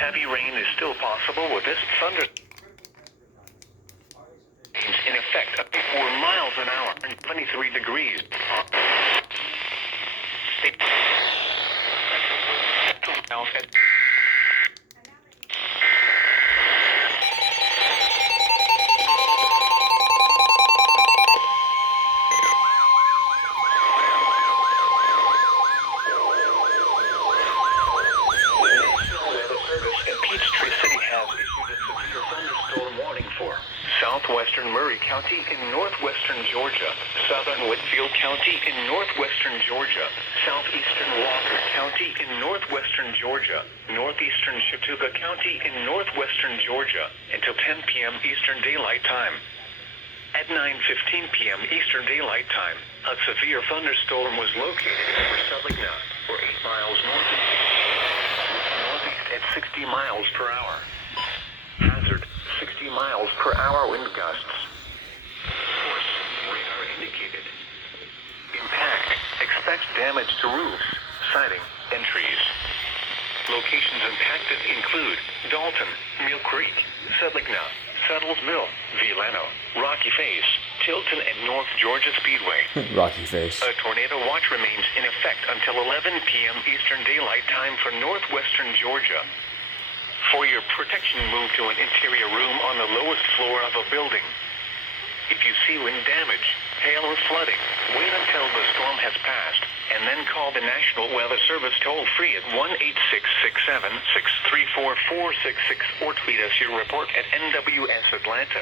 heavy rain is still possible with this thunderstorm in effect up to 4 miles an hour and 23 degrees. Southwestern Murray County in northwestern Georgia, southern Whitfield County in northwestern Georgia, southeastern Walker County in northwestern Georgia, northeastern Chattooga County in northwestern Georgia until 10 p.m. Eastern Daylight Time. At 9:15 p.m. Eastern Daylight Time, a severe thunderstorm was located over Southigna, or 8 miles northeast at 60 miles per hour. Hazard, 60 miles per hour wind gusts. Force, radar indicated. Impact, expect damage to roofs, siding, and trees. Locations impacted include Dalton, Mill Creek, Southigna, Settles Mill, Villano, Rocky Face, Tilton, and North Georgia Speedway. Rocky Face. A tornado watch remains in effect until 11 p.m. Eastern Daylight Time for northwestern Georgia. For your protection, move to an interior room on the lowest floor of a building. If you see wind damage, hail, or flooding, wait until the storm has passed, and then call the National Weather Service toll-free at 1-866-7-634-466 or tweet us your report at NWS Atlanta.